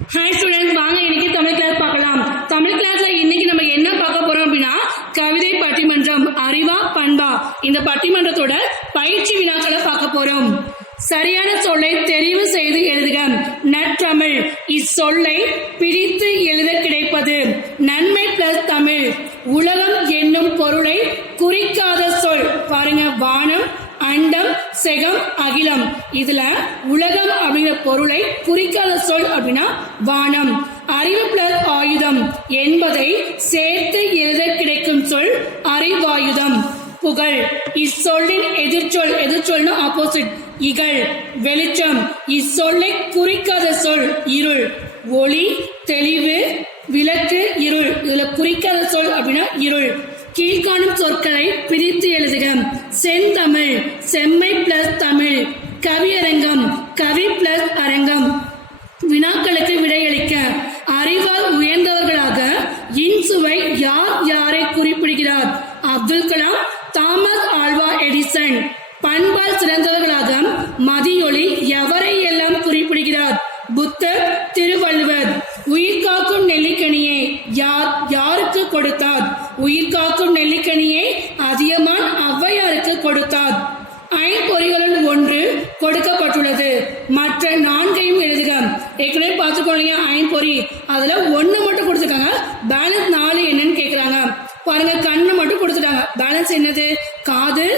Hi students, வாங்க இன்னைக்கு Tamil class பார்க்கலாம். தமிழ் கிளாஸ்ல இன்னைக்கு நம்ம என்ன பார்க்க போறோம் அப்படின்னா, கவிதை பட்டிமன்றம் அறிவா பண்பா இந்த பட்டிமன்றத்தோட பயிற்சி வினாக்களை பார்க்க போறோம். சரியான சொல்லை தெரிவு செய்து எழுதுக. நற்றமிழ் இச்சொல்லை பிரித்து எழுத கிடைப்பது. நன்மை பிளஸ் தமிழ். உலகம் என்னும் பொருளை குறிக்காத சொல். பாருங்க, வானம், அண்டம், செகம், அகிலம். இதுல உலகம் அப்படிங்கிற பொருளை குறிக்காத சொல் அப்படின்னா வானம். அறிவு பிளஸ் ஆயுதம் என்பதை சேர்த்து எழுத கிடைக்கும் சொல் அறிவாயுதம். புகழ் இச்சொல்லின் எதிர்ச்சொல். எதிர்ச்சொல்னா ஆப்போசிட். இகழ். வெளிச்சம் இச்சொல்லை குறிக்காத சொல் இருள். ஒளி, தெளிவு, விளக்கு, இருள். இதுல குறிக்காத சொல் அப்படின்னா இருள். கீழ்காணும் சொற்களை பிரித்து எழுதுக. செந்தமிழ் செம்மை பிளஸ் தமிழ். கவியரங்கம் கவி பிளஸ் அரங்கம். வினாக்களுக்கு விடையளிக்க. அறிவால் உயர்ந்தவர்களாக இன்சுவை யார் யாரை குறிப்பிடுகிறார்? Abdul Kalam, Thomas Alva Edison. பண்பால் சிறந்தவர்களாக மதியொளி எவரை எல்லாம் குறிப்பிடுகிறார்? புத்தர், திருவள்ளுவர். உயிர்காக்கும் நெல்லிக்கனியை யார் யாருக்கு கொடுத்தார்? உயிர்காக்கும் நெல்லிக்கனியை அதியமான் ஔவையாருக்கு கொடுத்தார். ஐம்பொறிகளுள் ஒன்று கொடுக்கப்பட்டுள்ளது. மற்ற நான்கையும் எழுதுக. ஏற்கனவே பார்த்துக்கோங்க, ஐம்பொறி அதுல ஒண்ணு மட்டும் கொடுத்துருக்காங்க. பேலன்ஸ் 4 என்னன்னு கேக்குறாங்க. பாருங்க, கண்ணு மட்டும் கொடுத்துட்டாங்க. பேலன்ஸ் என்னது? காது,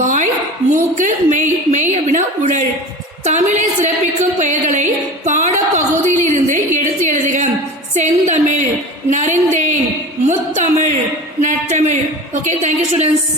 வாய், மூக்கு, மெய். மெய் அப்படின்னா உடல். தமிழை சிறப்பிக்கும் பெயர்களை பாட பகுதியில் இருந்து எடுத்து எழுதுக. செந்தமிழ், நரிந்தேன், முத்தமிழ், நற்றமிழ். Okay, thank you students.